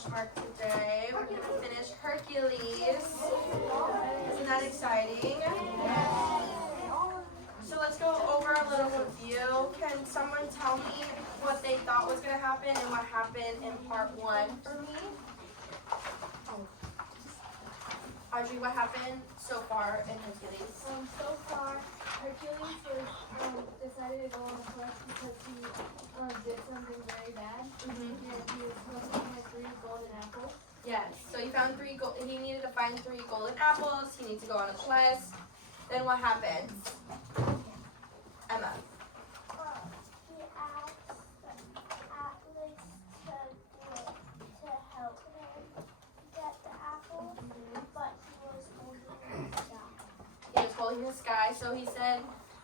benchmark today. We're going to finish Hercules. Isn't that exciting? So let's go over a little review. Can someone tell me what they thought was going to happen and what happened in part 1 for me? Audrey, what happened so far in Hercules? So far, Hercules was decided to go on a quest because he did something very bad. And he was supposed to get 3 golden apples. Yes, so he found he needed to find 3 golden apples. He needs to go on a quest. Then what happens? Emma. He asked Atlas to help him get the apples, but he was holding the sky. He was holding the sky, so he said,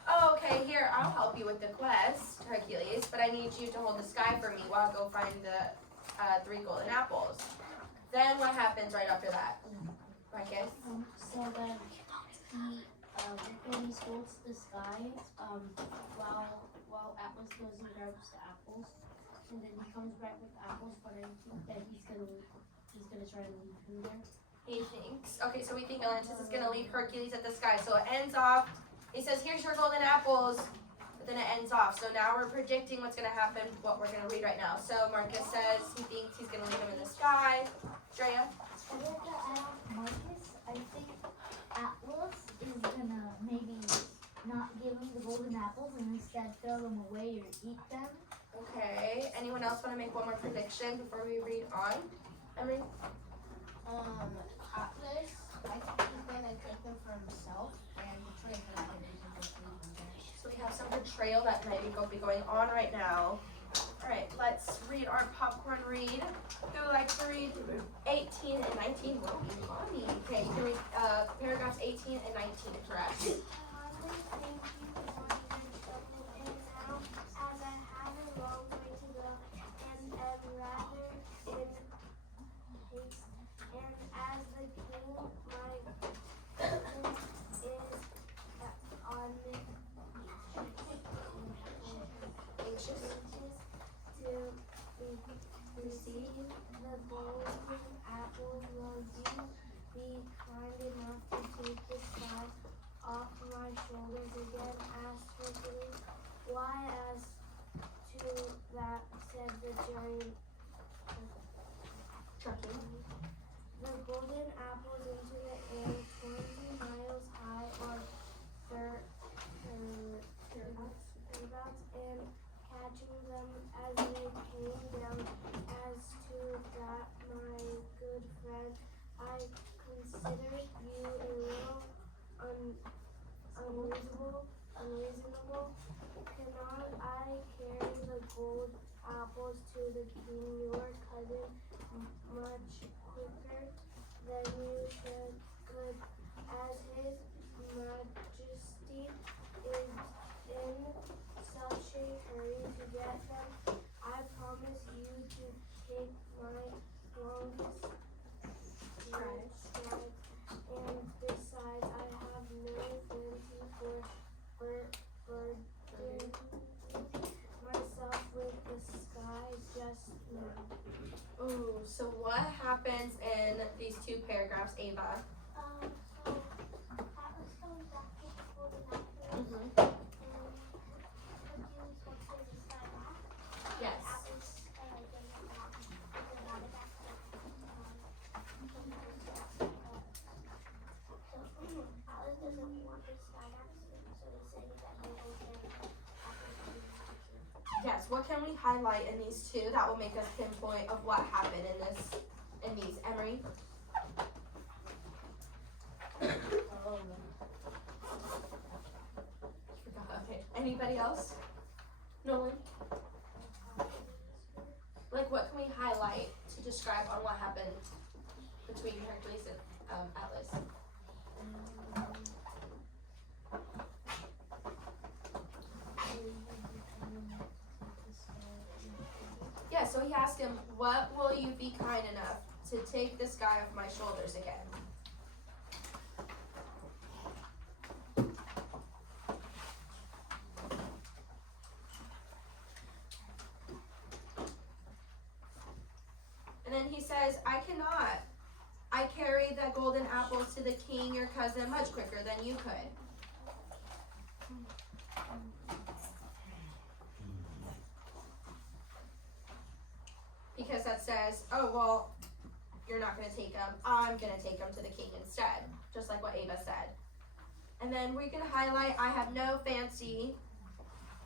oh, okay, here, I'll help you with the quest, Hercules, but I need you to hold the sky for me while I go find the 3 golden apples. Then what happens right after that? Marcus? So then when he holds the sky, while Atlas goes and grabs the apples, and then he comes back with the apples, but I think that he's gonna try to leave him there. He thinks. Okay, so we think Atlantis is going to leave Hercules at the sky. So it ends off. He says, here's your golden apples. But then it ends off. So now we're predicting what's going to happen, what we're going to read right now. So Marcus says he thinks he's going to leave him in the sky. Drea? Marcus, I think Atlas is gonna maybe not give him the golden apples and instead throw them away or eat them. Okay. Anyone else want to make one more prediction before we read on? Emery? Atlas, I think he's gonna take them for himself and betray him and he can just leave him there. So we have some betrayal that might be going on right now. All right, let's read our popcorn read. Who would like to read 18 and 19? Will be Mommy. Okay, you can read paragraphs 18 and 19, correct? Thank you for your trouble, and now, as I have a long way to go, and am rather in haste, and as the king, my presence is on Anxious. to receive the golden apples. Will you be kind enough to take the sky off my shoulders again? Asked Hercules. Why, as to that, said the giant. Trucking. The golden apples into the air, 20 miles high, or thereabouts, and catching them as they came down. As to that, my good friend, I consider you a little unreasonable. Cannot I carry the gold apples to the king, your cousin, much quicker than you could, as his majesty is in such a hurry to get them? I promise you to take my longest strides, and besides, I have no fancy for burdening myself with the sky just now. Ooh, so what happens in these 2 paragraphs, Ava? So Atlas comes back to the golden apples, Mm-hmm. and Hercules wants to the sky back. Yes. Atlas doesn't want it back. So Atlas doesn't want the sky back, so he says that he will give apples to Hercules. Yes, what can we highlight in these 2 that will make us pinpoint of what happened in these? Emery? Okay. Anybody else? Nolan? Like, what can we highlight to describe on what happened between Hercules and Atlas? Yeah, so he asked him, what will you be kind enough to take the sky off my shoulders again? And then he says, I cannot. I carried the golden apples to the king, your cousin, much quicker than you could. Because that says, oh, well, you're not going to take them. I'm going to take them to the king instead. Just like what Ava said. And then we can highlight, I have no fancy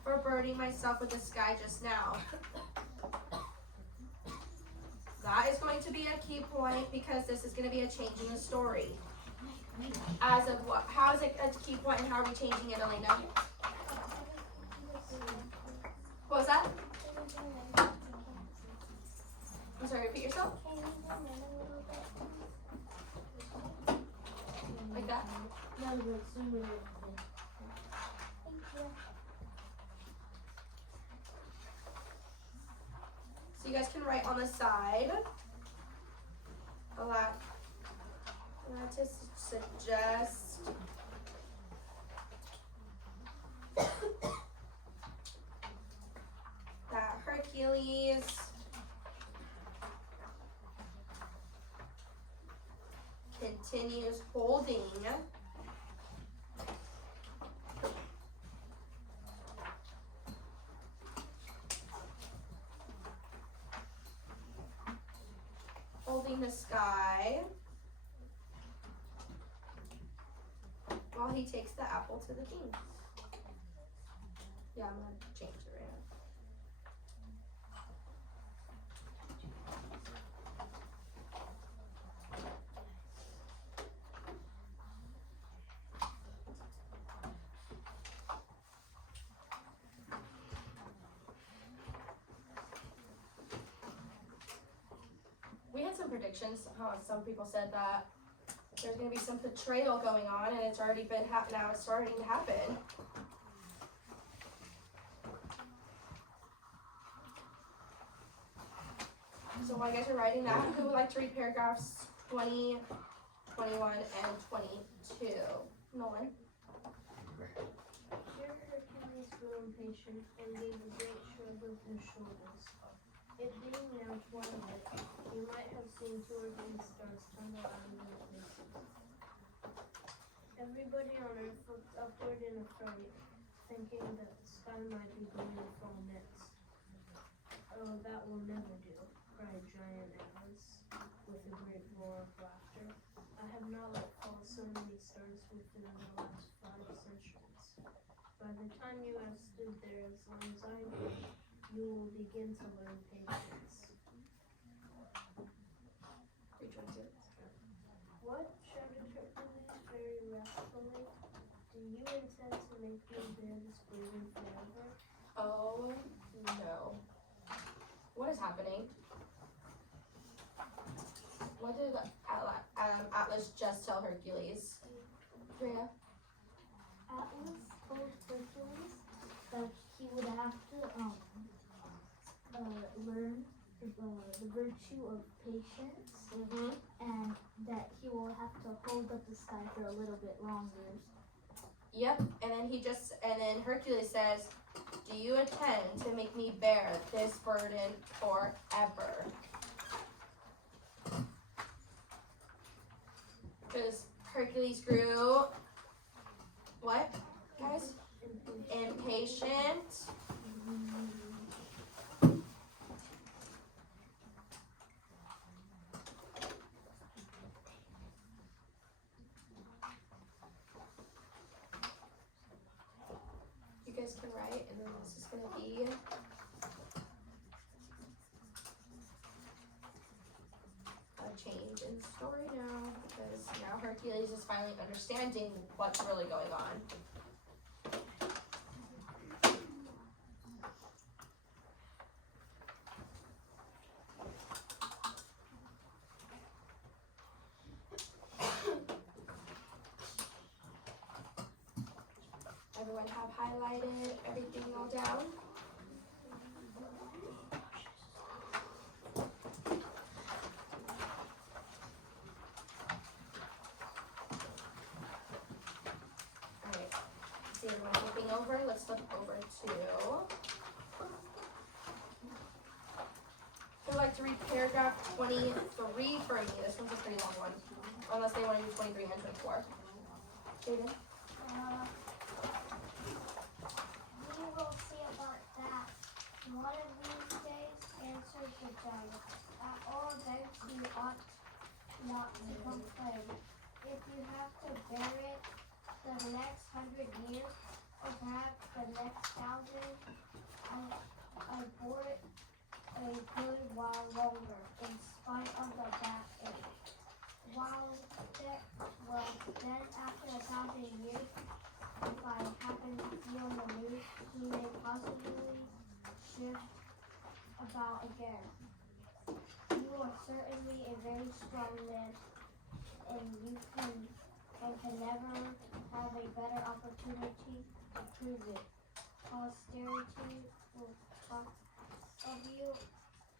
for burning myself with the sky just now. That is going to be a key point because this is going to be a change in the story. As of what? How is it a key point and how are we changing it, Elena? What was that? I'm sorry, repeat yourself? Like that? So you guys can write on the side. Allow to suggest that Hercules continues holding the sky while he takes the apple to the king. Yeah, I'm gonna change it right now. We had some predictions. Some people said that there's going to be some betrayal going on, and it's already been now it's starting to happen. So while you guys are writing that, who would like to read paragraphs 20, 21, and 22? Nolan. Here Hercules grew impatient and gave a great shrug of his shoulders. It being now twilight, you might have seen 2 or 3 stars tumble out of their places. Everybody on earth looked upward in affright, thinking that the sky might be going to fall next. Oh, that will never do, cried giant Atlas, with a great roar of laughter. I have not let fall so many stars within the last 5 centuries. By the time you have stood there as long as I did, you will begin to learn patience. What? Shouted Hercules very wrathfully. Do you intend to make me bear this burden forever? Oh no. What is happening? What did Atlas just tell Hercules? Rhea? Atlas told Hercules that he would have to learn the virtue of patience, Mm-hmm. and that he will have to hold up the sky for a little bit longer. Yep, and then Hercules says, do you intend to make me bear this burden forever? Because Hercules grew, what, guys? Impatient. You guys can write, and then this is going to be a change in story now, because now Hercules is finally understanding what's really going on. Everyone have highlighted everything all down? Alright, see everyone flipping over. Let's flip over to, I feel like like to read paragraph 23 for me? This one's a pretty long one. Unless they want to do 23 and 24. Jaden? We will see about that. One of these days, answered the giant. At all events, you ought not to complain. If you have to bear it the next 100 years, or perhaps the next 1,000, I bore it a good while longer, in spite of the backache. Then after 1,000 years, if I happen to feel the news, you may possibly shift about again. You are certainly a very strong man, and you can never have a better opportunity to prove it. Posterity will talk of you,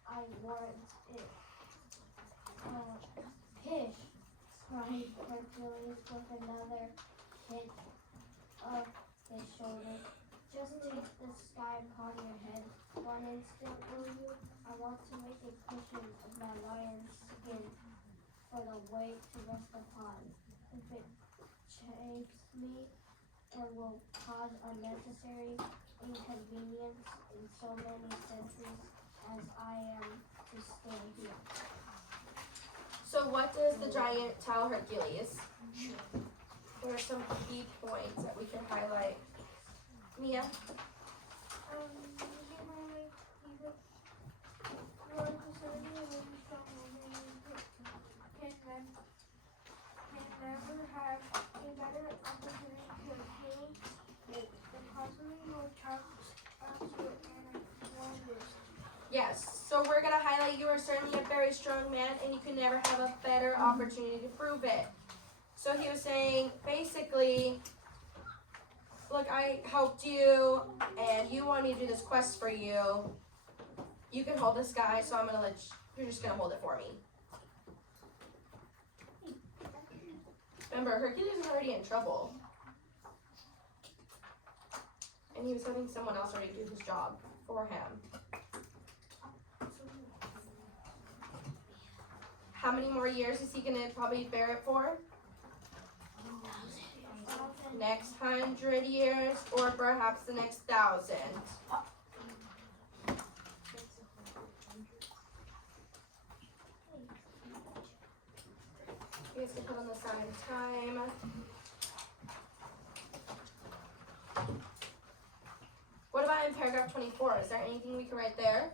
I warrant it. Pish! Cried Hercules with another hit of his shoulder. Just take the sky upon your head. 1 instant, will you? I want to make a cushion of my lion's skin for the weight to rest upon. If it chafes me, it will cause unnecessary inconvenience in so many centuries as I am to stay here. So what does the giant tell Hercules? What are some key points that we can highlight? Mia? Can never have a better opportunity to obtain it. The possibly will talk to and wonders. Yes, so we're going to highlight you are certainly a very strong man and you can never have a better opportunity to prove it. So he was saying, basically, look, I helped you and you want me to do this quest for you. You can hold this guy, so I'm going to let you're just going to hold it for me. Remember, Hercules was already in trouble. And he was having someone else already do his job for him. How many more years is he going to probably bear it for? Next 100 years, or perhaps the next 1,000. You guys can put on the sign time. What about in paragraph 24? Is there anything we can write there?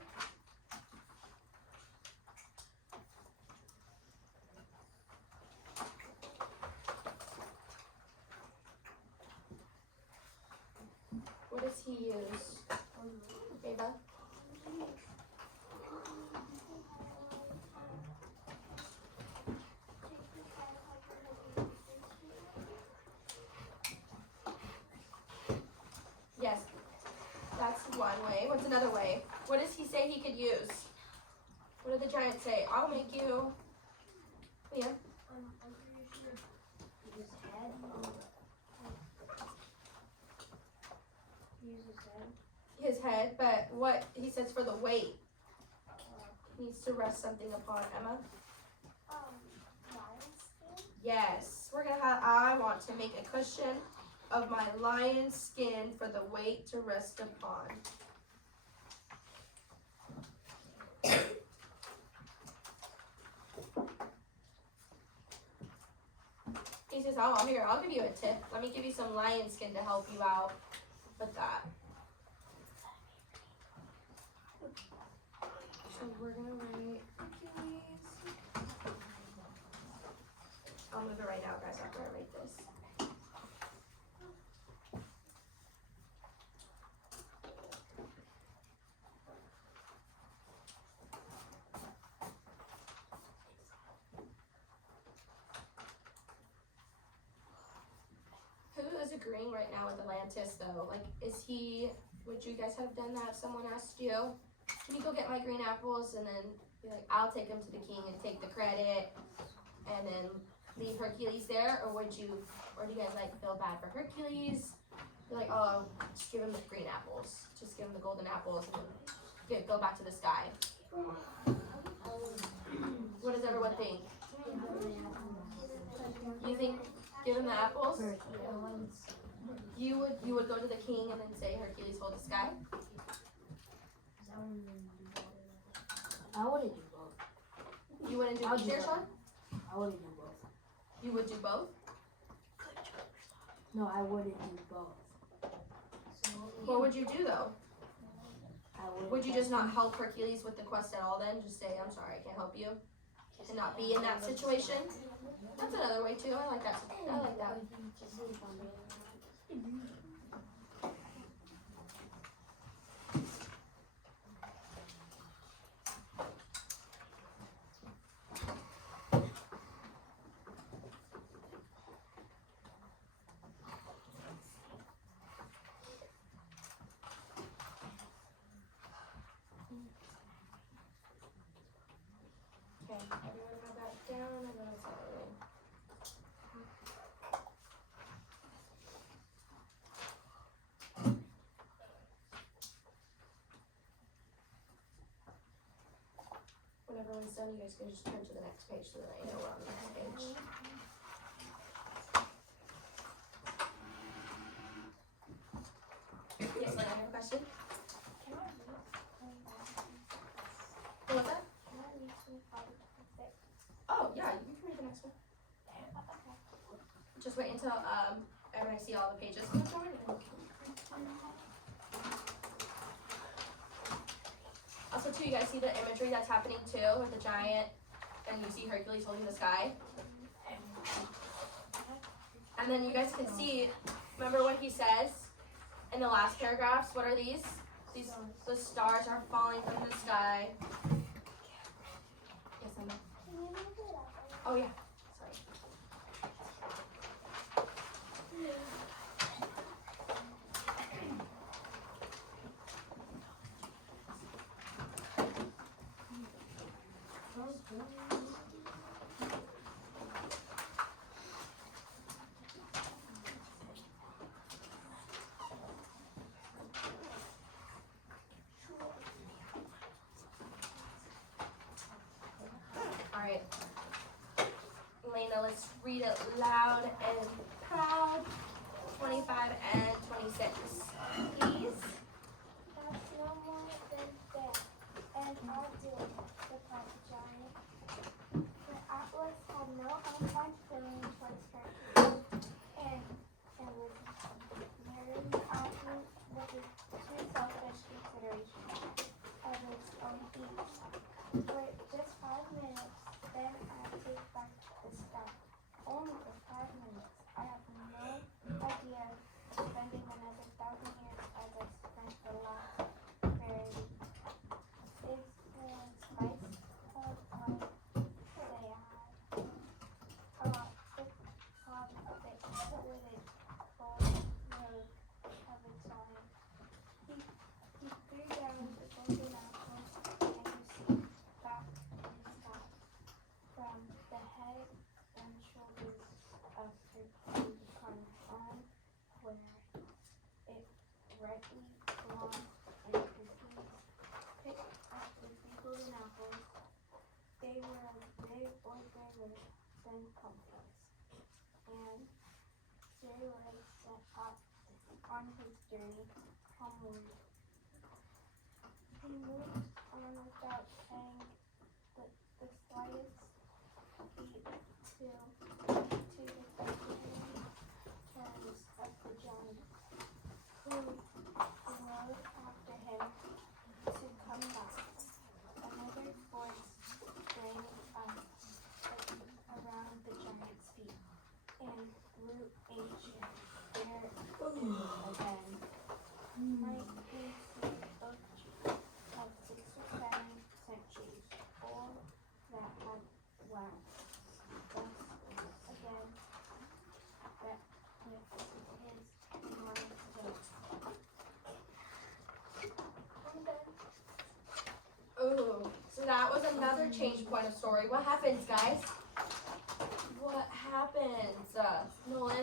What does he use? Ava? Yes, that's one way. What's another way? What does he say he could use? What did the giant say? I'll make you. Yeah. I'm pretty sure his head. Use his head. His head, but what he says for the weight. He needs to rest something upon Emma. Lion skin? Yes, we're gonna have. I want to make a cushion of my lion's skin for the weight to rest upon. He says, "Oh, here, I'll give you a tip. Let me give you some lion skin to help you out with that." So we're gonna write Hercules. I'll move it right now, guys, after I write this. Who is agreeing right now with Atlantis, though? Like, would you guys have done that if someone asked you? Can you go get my green apples and then be like, I'll take them to the king and take the credit and then leave Hercules there? Or do you guys like feel bad for Hercules? You're like, oh, just give him the green apples. Just give him the golden apples and then go back to the sky. What does everyone think? You think give him the apples? You would go to the king and then say, Hercules, hold the sky? I wouldn't do both. You wouldn't do I'll do either, both. Sean? I wouldn't do both. You would do both? No, I wouldn't do both. What would you do though? I wouldn't. Would you just not help Hercules with the quest at all then? Just say, I'm sorry, I can't help you? And not be in that situation? That's another way too. I like that. I like that. Okay, everyone have that down and then it's all when everyone's done, you guys can just turn to the next page so that I know we're on the next page. Yes, Lynn, I have a question. What was that? Oh, yeah, you can read the next one. Just wait until everybody see all the pages moved on. Also, too, you guys see the imagery that's happening too with the giant, and you see Hercules holding the sky. And then you guys can see, remember what he says in the last paragraphs? What are these? The stars are falling from the sky. Yes, Emma. Oh yeah, sorry. All right. Elena, let's read it loud and proud. 25 and 26, please. That's no more than fair, and our doing, replied the giant. But Atlas had no unkind feeling towards Hercules, and was very acting with his too selfish consideration of his own needs. For just 5 minutes, then I take back the sky. Only for 5 minutes. I have no idea of spending another 1,000 years as I spent the last very. Is there spice of life they had? A lot thick pod of it, but with a full road of its own. He threw down the golden apple and received back in his sky from the head and shoulders of Hercules upon on where it rightly belonged, and Hercules picked up the three golden apples. They were as big or bigger than pumpkins, and straightway set out on his journey homeward. He moved on without saying the slightest beat to the questioning terms of the giant, who rode after him to come back. Another voice rang out around the giant's feet, and grew ancient there again. Might be seen of 6 or 7 centuries, all that had waxed thus again, that with his enormous weight. And then Ooh, so that was another change point of story. What happens, guys? What happens? Nolan?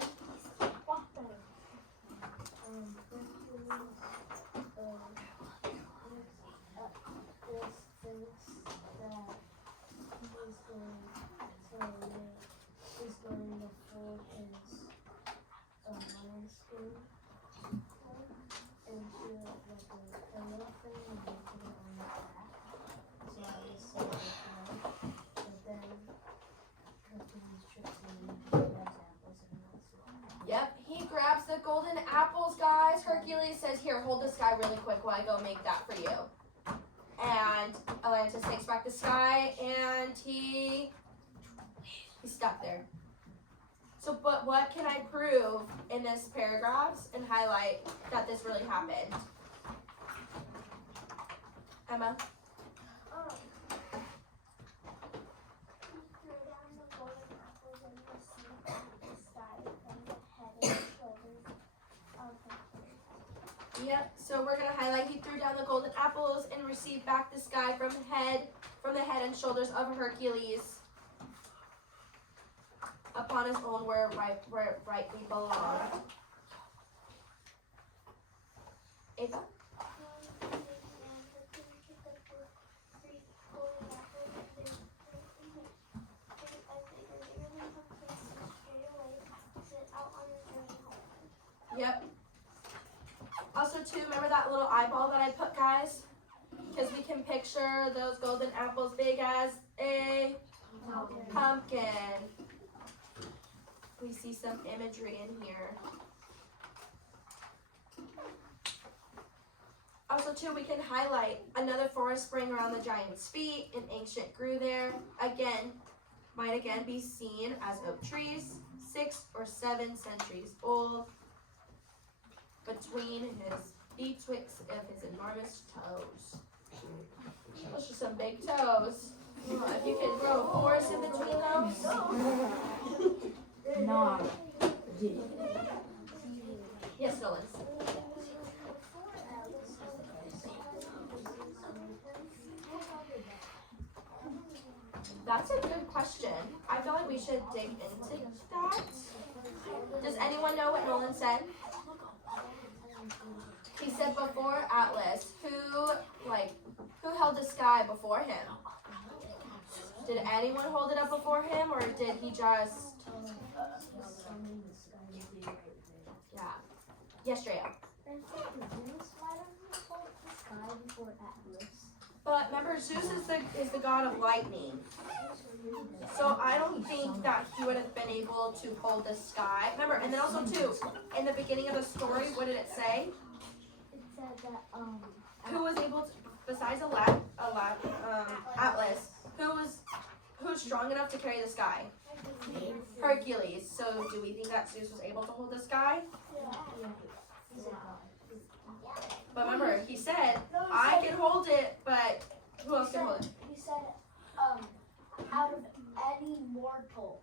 This thinks that is going to fold his modern school into like a pillow thing and then put it on the back. So I was saying but then Hercules trips him and grabs apples and melts it. Yep, he grabs the golden apples, guys. Hercules says, here, hold the sky really quick while I go make that for you. And Atlantis takes back the sky, and he's stuck there. So, but what can I prove in this paragraphs and highlight that this really happened? Emma? He threw down the golden apples and received the sky from the head and shoulders of Hercules. Yep, so we're gonna highlight he threw down the golden apples and received back the sky from the head and shoulders of Hercules upon his own where it rightly belonged. Ava? Yep. Also, too, remember that little eyeball that I put, guys? Because we can picture those golden apples big as a pumpkin. We see some imagery in here. Also, too, we can highlight another forest spring around the giant's feet. An ancient grew there. Might again be seen as oak trees, 6 or 7 centuries old. Between betwixt of his enormous toes. Those are some big toes. If you could grow a forest in between those. Nah. Yes, Nolan. That's a good question. I feel like we should dig into that. Does anyone know what Nolan said? He said before Atlas, who held the sky before him? Did anyone hold it up before him, or did he just? Yeah. Yes, Drea. I think Zeus might have hold the sky before Atlas. But remember, Zeus is the god of lightning. So I don't think that he would have been able to hold the sky. Remember, and then also too, in the beginning of the story, what did it say? It said that Who was able to, besides Atlas, who's strong enough to carry the sky? Hercules. So do we think that Zeus was able to hold the sky? But remember, he said, I can hold it, but who else can hold it? he said out of any mortal,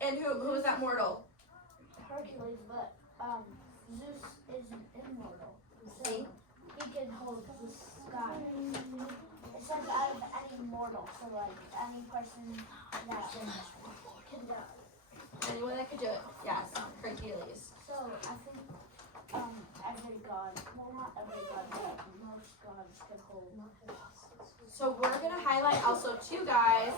And who is that mortal? Hercules, but Zeus is immortal. So See? he can hold the sky. It says out of any mortal, so like any person that can do it. Anyone that could do it? Yes, Hercules. So I think every god, well not every god, but most gods can hold. So we're gonna highlight also too, guys.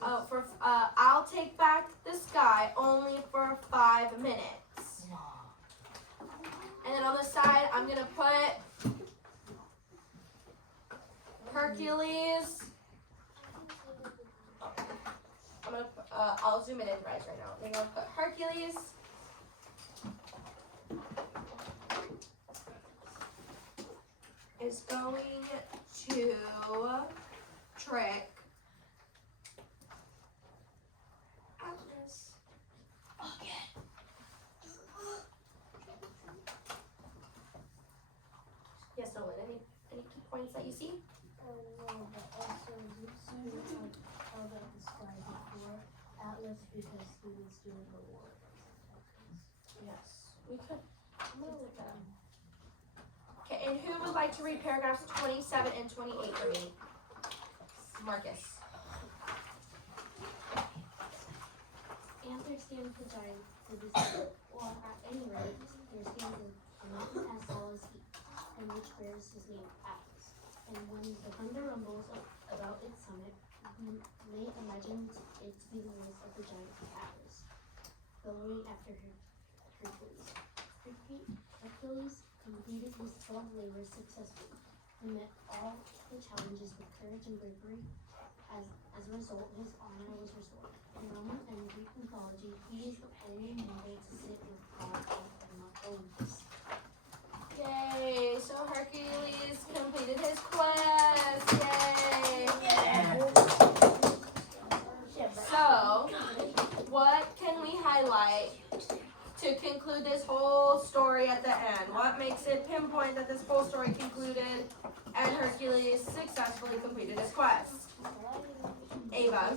I'll take back the sky only for 5 minutes. And then on the side, I'm gonna put Hercules. I'll zoom it in guys right now. I'm gonna put Hercules. Is going to trick Atlas again. Yes, Nolan, any key points that you see? But also Zeus held up the sky before Atlas because he was doing the war. Yes, we could. Okay, and who would like to read paragraphs 27 and 28 for me? Marcus. Answer stands designed to the sea, or at any rate, there stands a mountain as tall as he, and which bears his name Atlas. And when the thunder rumbles symbols about its summit may imagine it to be the voice of the giant Atlas, bellowing after Hercules. Hercules completed his 12 labors successfully and met all the challenges with courage and bravery. As a result, his honor was restored. In Roman and Greek mythology, he is the only mortal to sit with God on Mount Olympus. Yay! So Hercules completed his quest. Yay! So, what can we highlight to conclude this whole story at the end? What makes it pinpoint that this whole story concluded and Hercules successfully completed his quest? Ava.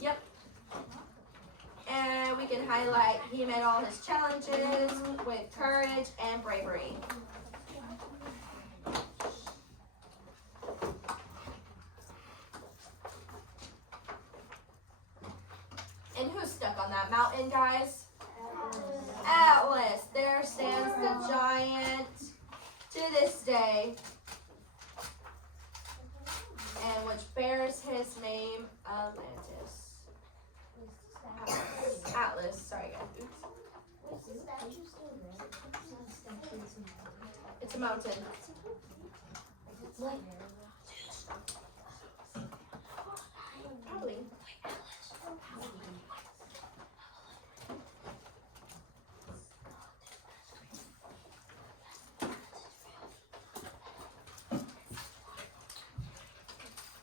Yep. And we can highlight he met all his challenges with courage and bravery. And who's stuck on that mountain, guys? Atlas. There stands the giant to this day, and which bears his name, Atlantis. Atlas. Sorry, guys. Oops. It's a mountain. Probably.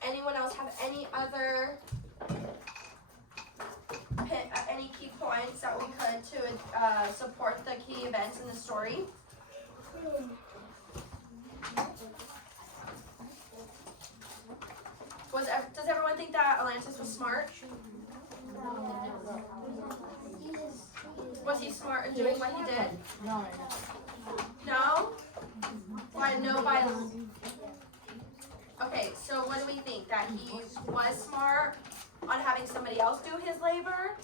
Anyone else have any other any key points that we could to support the key events in the story? Does everyone think that Atlantis was smart? Was he smart in doing what he did? No. No? Why no by? Okay, so what do we think? That he was smart on having somebody else do his labor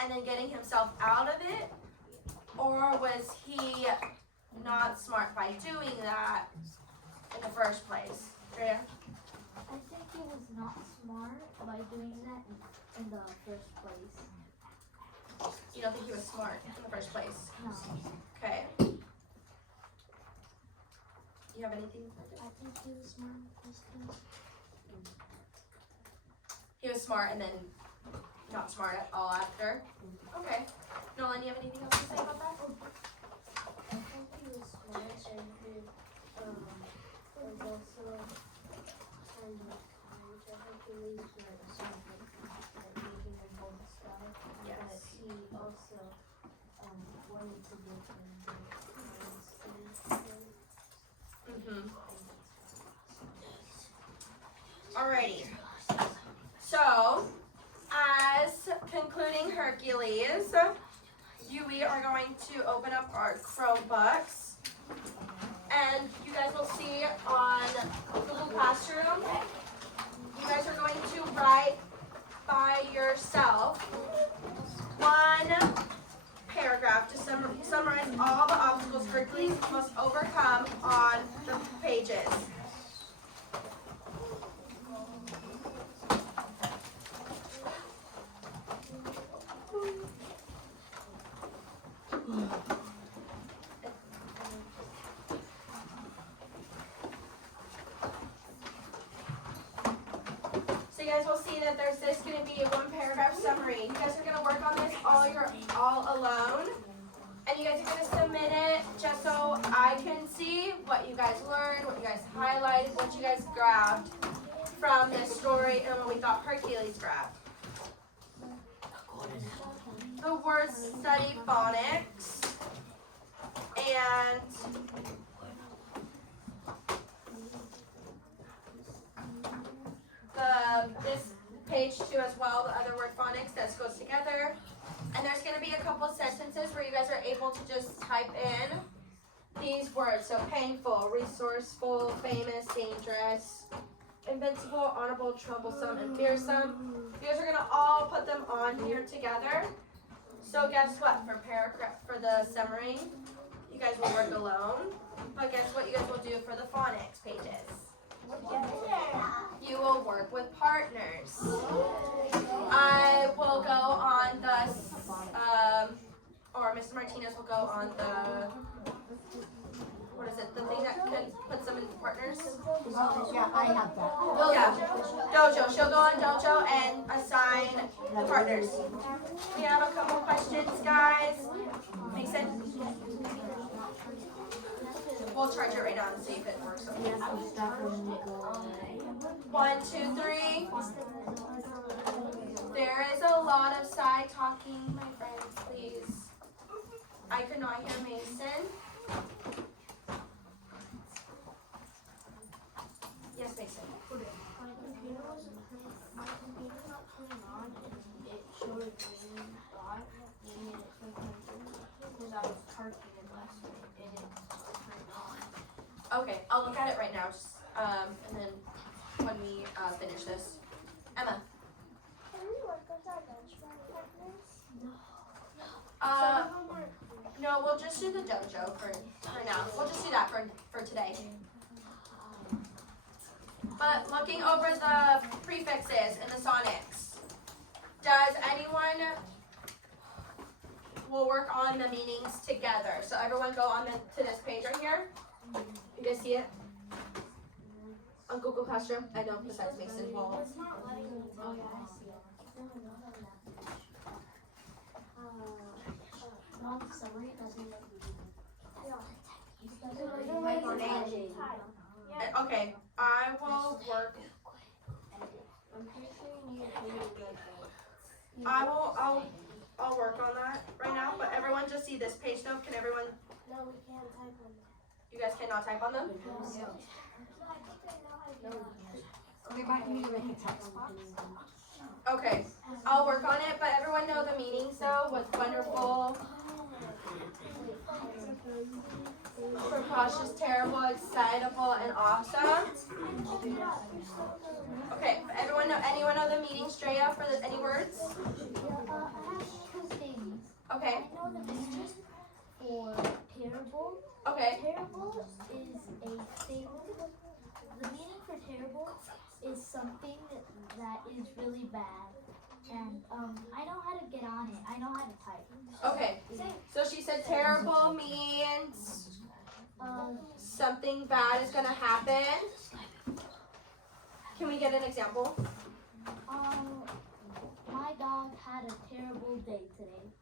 and then getting himself out of it? Or was he not smart by doing that in the first place? Drea? I think he was not smart by doing that in the first place. You don't think he was smart in the first place? No. Okay. You have anything? I think he was smart in the first place. He was smart and then not smart at all after? Okay. Nolan, you have anything else to say about that? I think he was smart and he was also kind of kind to Hercules with something that making him hold the sky. Yes. But he also wanted to give him the Mm-hmm. Alrighty. So, as concluding Hercules, we are going to open up our Chromebooks. And you guys will see on Google Classroom, you guys are going to write by yourself one paragraph to summarize all the obstacles Hercules must overcome on the pages. So you guys will see that there's this going to be a one paragraph summary. You guys are going to work on this all alone. And you guys are going to submit it just so I can see what you guys learned, what you guys highlighted, what you guys grabbed from this story and what we thought Hercules grabbed. The word study phonics and this page 2 as well, the other word phonics that goes together. And there's going to be a couple sentences where you guys are able to just type in these words. So painful, resourceful, famous, dangerous, invincible, honorable, troublesome, and fearsome. You guys are going to all put them on here together. So guess what? For paragraph, for the summary, you guys will work alone. But guess what you guys will do phonics pages. You will work with partners. I will go on the, or Mr. Martinez will go on the, what is it, the thing that can put them in partners? Yeah, I have that. Yeah, Dojo. She'll go on Dojo and assign the partners. We have a couple questions, guys. Mason? We'll charge it right now and see if it works. Okay. 1, 2, 3. There is a lot of side talking, my friends, please. I could not hear Mason. Yes, Mason. My computer's not turning on, and it showed a green dot, meaning it took my because I was parking it last night, and it turned on. Okay, I'll look at it right now, just, and then when we finish this. Emma. Can we work with our benchmark partners? No, we'll just do the dojo for now. We'll just do that for today. But looking over the prefixes and the sonics, does anyone, we'll work on the meanings together. So everyone go on to this page right here. You guys see it? On Google Classroom? I know besides Mason will. It's not letting me. Oh yeah, I see it. Montessori doesn't Okay, I will work. I'm pretty sure you need to do it. I'll work on that right now, but everyone just see this page though. Can everyone, No, we can't type on that. you guys cannot type on them? We might need to make a text box. Okay, I'll work on it, but everyone know the meanings though, what's wonderful, precautious, terrible, excitable, and awesome. Okay, everyone know, anyone know the meaning straight up for any words? I have two things. Okay, I know the meaning for terrible. okay, Terrible is a thing. The meaning for terrible is something that is really bad. And I know how to get on it. I know how to type. okay. So she said terrible means something bad is gonna happen. Can we get an example? My dog had a terrible day today.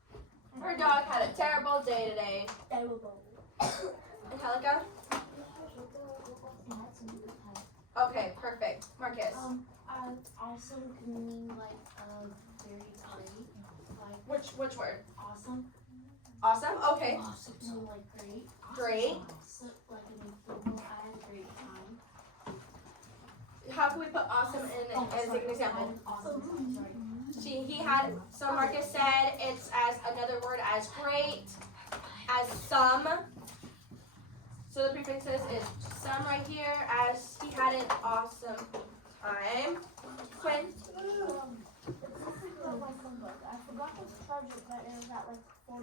Her dog had a terrible day today. Terrible. Angelica? And that's a good type. Okay, perfect. Marcus? Awesome can mean like very great. Like Which word? awesome. Awesome? Okay. Awesome can mean like great. Great. So, like in football, I had a great time. How can we put awesome in as an example? Awesome. Sorry. He had, so Marcus said it's as another word as great, as some. So the prefixes is some right here, as he had an awesome time. Quinn? I forgot to charge it, but it was at like 40%,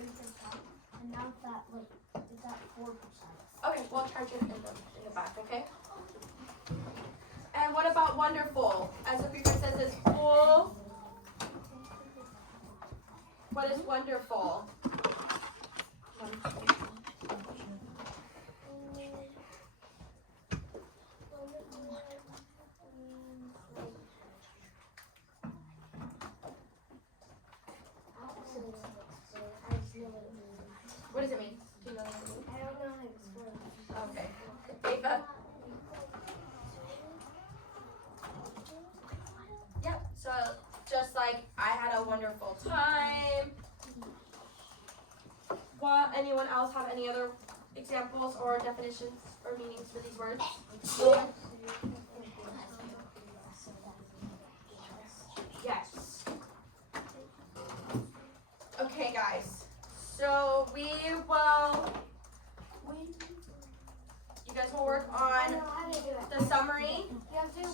and now it's at like it's at 4%. Okay, we'll charge it in the back, okay? And what about wonderful? As the prefix says, is full. What is wonderful? What does it mean? Do you know what it means? I don't know how to explain. Okay. Ava? Yep, so just like I had a wonderful time. Anyone else have any other examples or definitions or meanings for these words? Yes. Okay, guys. So you guys will work I on know how to do it. the summary. You have to.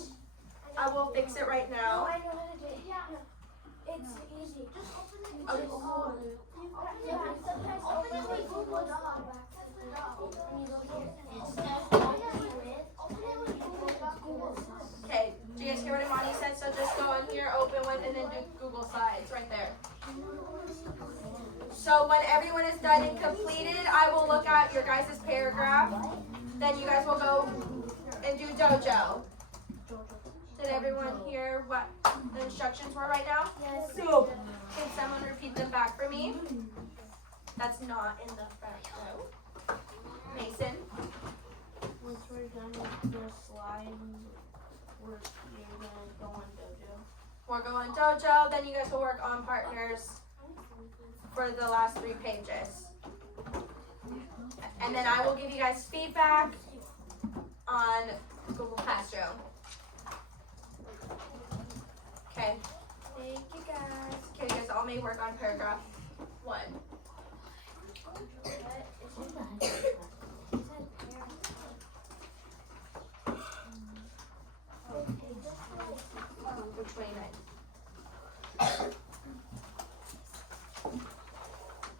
I will fix it right No, now. I know how to do it. Yeah. It's easy. Just open it. Okay. Yeah, sometimes open it with Google Docs. And you go here. is done and completed, I will look at your guys' paragraph. Then you guys will go and do dojo. Did everyone hear what the instructions were right now? Yes. No. Can someone repeat them back for me? That's not in the front row. Mason. Once we're done with the slide, you're gonna go on dojo. We're going dojo, then you guys will work on partners for the last 3 pages. And then I will give you guys feedback on Google Classroom. Okay. Thank you guys. Okay, you guys all may work on paragraph 1. What the heck is that? Which 29?